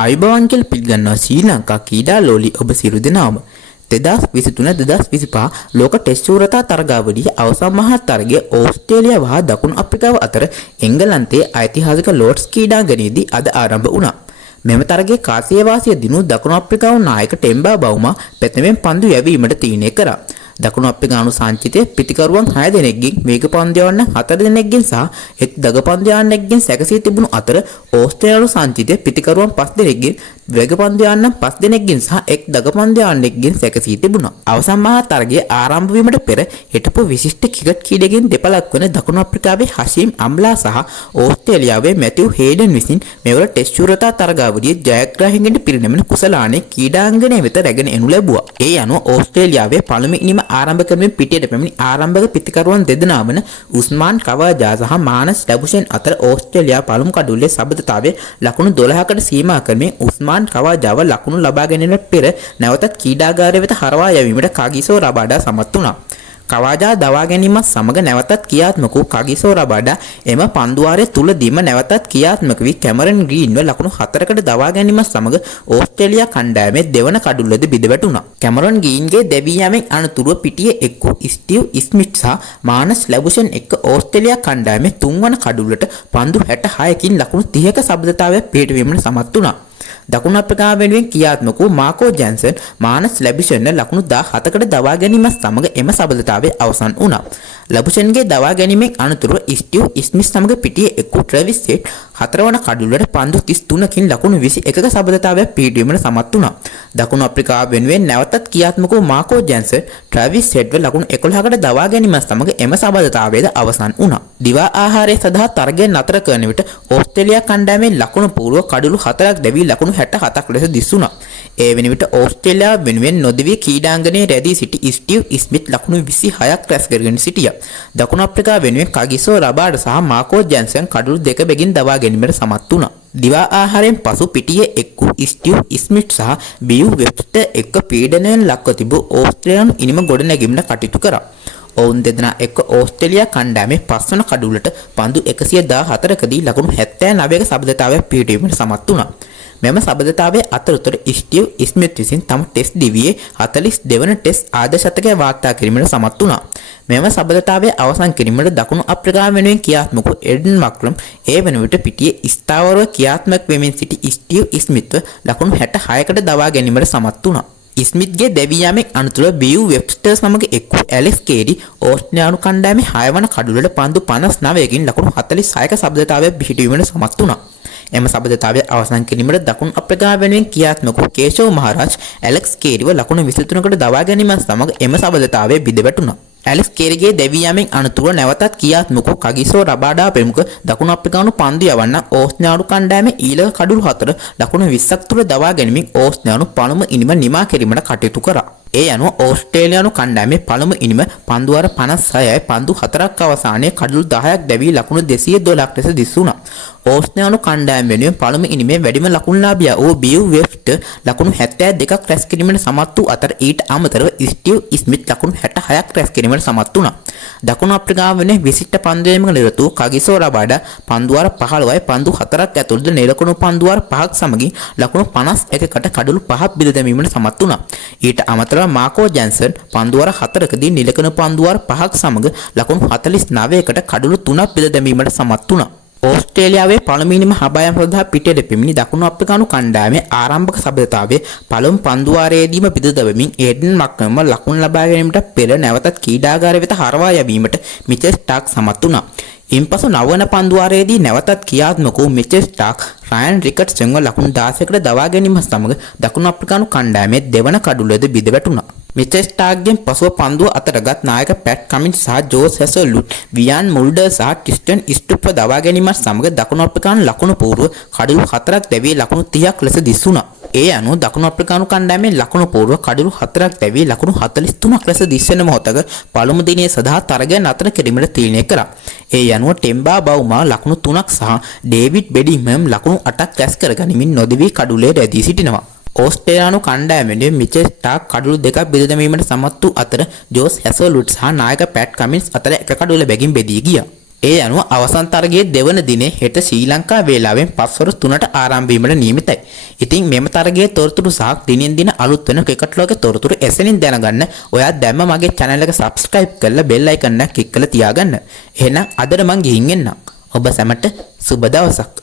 ආයුබෝවන් කියලා පිළිගන්නවා ශ්‍රී ලංකා ක්‍රීඩා ලෝලි ඔබ සියලු දෙනාම 2023-2025 ලෝක ටෙස්ට් ශූරතා තරගාවලියේ අවසන් මහා තරගය ඕස්ට්‍රේලියාව හා දකුණු අප්‍රිකාව අතර එංගලන්තයේ ඓතිහාසික ලෝඩ්ස් ක්‍රීඩාංගණයේදී අද ආරම්භ වුණා. මෙම තරගයේ කාසිය වාසිය දිනු දකුණු අප්‍රිකාව නායක ටෙම්බා බවුමා ප්‍රථමයෙන් පන්දු යැවීමට තීරණය කරා. දකුණු අප්‍රිකානු සංචිතයේ පිටිකරුවන් 6 දෙනෙක්ගෙන් වේග පන්දු යවන්න 4 දෙනෙක්ගෙන් සහ එක් දග පන්දු යවන්නෙක්ගෙන් සැකසී තිබුණු අතර ඕස්ට්‍රේලියානු සංචිතයේ පිටිකරුවන් 5 දෙනෙක්ගෙන් වේග පන්දු යවන්න 5 දෙනෙක්ගෙන් සහ එක් දග පන්දු යවන්නෙක්ගෙන් සැකසී තිබුණා. අවසන් මහා තරගයේ ආරම්භ වීමට පෙර හිටපු විශිෂ්ට ක්‍රිකට් ක්‍රීඩකයන් දෙපළක් වන දකුණු අප්‍රිකාවේ හෂීම් අම්ලා සහ ඕස්ට්‍රේලියාවේ මැතිව් හේඩන් විසින් මෙවර ටෙස්ට් ශූරතා තරගාවලියේ ජයග්‍රාහකයන්ට පිරිනැමෙන කුසලානේ ක්‍රීඩාංගණය වෙත රැගෙන එනු ලැබුවා. ඒ අනුව ඕස්ට්‍රේලියාවේ පළමුවෙනිම ආරම්භ කරමින් පිටියට පැමිණි ආරම්භක පිටිකරුවන් දෙදෙනා වන උස්මාන් කවාජා සහ මානස් ලැබුෂෙන් අතර ඕස්ට්‍රේලියා පළමු කඩුල්ලේ සබඳතාවයේ ලකුණු 12කට සීමා කරමින් උස්මාන් කවාජාව ලකුණු ලබා ගැනීමට පෙර නැවතත් ක්‍රීඩාගාරය වෙත හරවා යැවීමට කගිසෝ රබාඩා සමත් වුණා. කවාජා දවා ගැනීමත් සමග නැවතත් ක්‍රියාත්මක වූ කගිසෝ රබාඩා එම පන්දුවාරය තුලදීම නැවතත් ක්‍රියාත්මක වී කැමරන් ග්‍රීන්ව ලකුණු 4කට දවා ගැනීමත් සමග ඕස්ට්‍රේලියා කණ්ඩායමේ දෙවන කඩුල්ලද බිඳ වැටුණා. කැමරන් ග්‍රීන්ගේ දැවී යාමෙන් අනතුරුව පිටියේ එක් වූ ස්ටිව් ස්මිත් සහ මානස් ලැබුෂන් එක්ක ඕස්ට්‍රේලියා කණ්ඩායමේ තුන්වන කඩුල්ලට පන්දු 66කින් ලකුණු 30ක සබඳතාවයක් පිටවීමට සමත් වුණා. දකුණු අප්‍රිකාව වෙනුවෙන් ක්‍රියාත්මක වූ මාකෝ ජැන්සන් මානස් ලැබුෂන්ට ලකුණු 17කට දවා ගැනීමත් සමග එම සබඳතාවය අවසන් වුණා. ලැබුෂන්ගේ දවා ගැනීමෙන් අනතුරුව ස්ටිව් ස්මිත් සමග පිටියේ එක් වූ ට්‍රැවිස් හෙඩ් හතරවන කඩුල්ලට පන්දු 33කින් ලකුණු 21ක සබඳතාවයක් පිටවීමට සමත් වුණා. දකුණු අප්‍රිකාව වෙනුවෙන් නැවතත් ක්‍රියාත්මක වූ මාකෝ ජැන්සන් ට්‍රැවිස් හෙඩ්ව ලකුණු 11කට දවා ගැනීමත් සමග එම සබඳතාවයද අවසන් වුණා. දිවා ආහාරය සඳහා තරගය නතර කරන විට ඕස්ට්‍රේලියා කණ්ඩායමේ ලකුණු පූර්ව කඩුළු 4ක් දැවී ලකුණු 67ක් ලෙස දිස්ුණා. ඒ වෙන විට ඕස්ට්‍රේලියාව වෙනුවෙන් නොදිවි ක්‍රීඩාංගණයේ රැඳී සිටි ස්ටිව් ස්මිත් ලකුණු 26ක් රැස් කරගෙන සිටියා. දකුණු අප්‍රිකාව වෙනුවෙන් කගිසෝ රබාඩ සහ මාකෝ ජැන්සන් කඩුළු දෙක බැගින් දවා ගැනීමට සමත් වුණා. දිවා ආහාරයෙන් පසු පිටියේ එක් වූ ස්ටිව් ස්මිත් සහ බියු වෙබ්ස්ටර් එක්ක පීඩනයෙන් ලක්ව තිබූ ඕස්ට්‍රේලියානු ඉනිම ගොඩනැගීමට කටයුතු කරා. ඔවුන් දෙදෙනා එක්ක ඕස්ට්‍රේලියා කණ්ඩායමේ පස්වන කඩුල්ලට පන්දු 114කදී ලකුණු 79ක සබඳතාවයක් පිටවීමට සමත් වුණා. මෙම සබඳතාවයේ අතරතුර ස්ටිව් ස්මිත් විසින් තම ටෙස්ට් දිවියේ 42 වන ටෙස්ට් ආද ශතකය වාර්තා කිරීමට සමත් වුණා. මෙම සබඳතාවයේ අවසන් කිරීමට දකුණු අප්‍රිකාව වෙනුවෙන් ක්‍රියාත්මක වූ එඩන් මක්ලම් ඒ වෙන විට පිටියේ ස්ථාවරව ක්‍රියාත්මක වෙමින් සිටි ස්ටිව් ස්මිත්ව ලකුණු 66කට දවා ගැනීමට සමත් වුණා. ස්මිත්ගේ දැවී යාමෙන් අනතුරුව බියු වෙබ්ස්ටර් සමග එක් වූ ඇලෙක්ස් කේඩි ඕස්ට්‍රේලියානු කණ්ඩායමේ 6 වන කඩුල්ලට පන්දු 59කින් ලකුණු 46ක සබඳතාවයක් පිහිටුවීමට සමත් වුණා. එම සබඳතාවය අවසන් කිරීමට දකුණු අප්‍රිකාව වෙනුවෙන් ක්‍රියාත්මක වූ කේෂව මහරාජ් ඇලෙක්ස් කේරිව ලකුණු 23කට දවා ගැනීමත් සමග එම සබඳතාවය බිඳ වැටුණා. ඇලෙක්ස් කේරිගේ දැවී යාමෙන් අනතුරුව නැවතත් ක්‍රියාත්මක වූ කගිසෝ රබාඩා ප්‍රමුඛ දකුණු අප්‍රිකානු පන්දු යවන්න ඕස්ට්‍රේලියානු කණ්ඩායමේ ඊළඟ කඩුළු 4 ලකුණු 20ක් තුර දවා ගැනීමෙන් ඕස්ට්‍රේලියානු පළමු ඉනිම නිමා කිරීමට කටයුතු කරා. ඒ අනුව ඕස්ට්‍රේලියානු කණ්ඩායමේ පළමු ඉනිම පන්දුවාර 56යි පන්දු 4ක් අවසානයේ කඩුළු 10ක් දැවී ලකුණු 212ක් ලෙස දිස්ුණා. ඕස්ට්‍රේලියානු කණ්ඩායම වෙනුවෙන් පළමු ඉනිමේ වැඩිම ලකුණුලාභියා වූ බියු වෙබ්ස්ටර් ලකුණු 72ක් රැස් කිරීමට සමත් වූ අතර ඊට අමතරව ස්ටිව් ස්මිත් ලකුණු 66ක් රැස් කිරීමට සමත් වුණා. දකුණු අප්‍රිකාව වෙනුවෙන් විශිෂ්ට පන්දුවීමක නිරත වූ කගිසෝ රබාඩා පන්දුවාර 15යි පන්දු 4ක් ඇතුළත නිලකුණු පන්දුවාර 5ක් සමගින් ලකුණු 51කට කඩුළු 5ක් බිඳ දැමීමට සමත් වුණා. ඊට අමතරව මාකෝ ජැන්සන් පන්දුවාර 4කදී නිලකුණු පන්දුවාර 5ක් සමග ලකුණු 49කට කඩුළු 3ක් බිඳ දැමීමට සමත් වුණා. ඕස්ට්‍රේලියාවේ පළමුවෙනිම හබයම් සඳහා පිටට පිමිණි දකුණු අප්‍රිකානු කණ්ඩායමේ ආරම්භක සබඳතාවයේ පළමු පන්දුවාරයේදීම බිඳ දැමීමෙන් එඩන් මක්ලම්ව ලකුණු ලබා ගැනීමට පෙර නැවතත් ක්‍රීඩාගාරය වෙත හරවා යැවීමට මිචෙල් ස්ටාක් සමත් වුණා. ඉන්පසු නවවන පන්දුවාරයේදී නැවතත් ක්‍රියාත්මක වූ මිචෙල් ස්ටාක් රයන් රිකට්සන්ව ලකුණු 16කට දවා ගැනීම සමග දකුණු අප්‍රිකානු කණ්ඩායමේ දෙවන කඩුල්ලද බිඳ වැටුණා. මිචෙල් ස්ටාක්ගෙන් පසුව පන්දුව අතරගත් නායක පැට් කමින්ස් සහ ජෝස් හැසල්වුඩ් වියන් මුල්ඩර් සහ ක්‍රිස්ටන් ස්ටුප්ව දවා ගැනීමත් සමග දකුණු අප්‍රිකානු ලකුණු පූර්ව කඩුළු 4ක් දැවී ලකුණු 30ක් ලෙස දිස්ුණා. ඒ අනුව දකුණු අප්‍රිකානු කණ්ඩායමේ ලකුණු පූර්ව කඩුළු 4ක් දැවී ලකුණු 43ක් ලෙස දිස්වෙන මොහොතක පළමු දිනයේ සඳහා තරගය නතර කිරීමට තීරණය කරා. ඒ අනුව ටෙම්බා බවුමා ලකුණු 3ක් සහ ඩේවිඩ් බෙඩින්හම් ලකුණු 8ක් රැස් කරගනිමින් නොදිවි කඩුල්ලේ රැඳී සිටිනවා. ඕස්ට්‍රේලියානු කණ්ඩායමේ මිචෙල් ස්ටාක් කඩුළු දෙකක් බෙද දැමීමට සමත් වූ අතර ජෝස් හැසල්වුඩ් සහ නායක පැට් කමින්ස් අතර එක කඩුල්ල බැගින් බෙදී ගියා. ඒ අනුව අවසන් තරගයේ දෙවන දිනේ හෙට ශ්‍රී ලංකා වේලාවෙන් පස්වරු 3ට ආරම්භ වීමට නියමිතයි. ඉතින් මෙම තරගයේ තොරතුරු සහ දිනෙන් දින අලුත් වෙන ක්‍රිකට් ලෝකේ තොරතුරු එසෙනින් දැනගන්න ඔයා දැම්ම මගේ channel එක subscribe කරලා bell icon එක click කරලා තියාගන්න. එහෙනම් අදට මං ගිහින් එන්නම්. ඔබ සැමට සුබ දවසක්.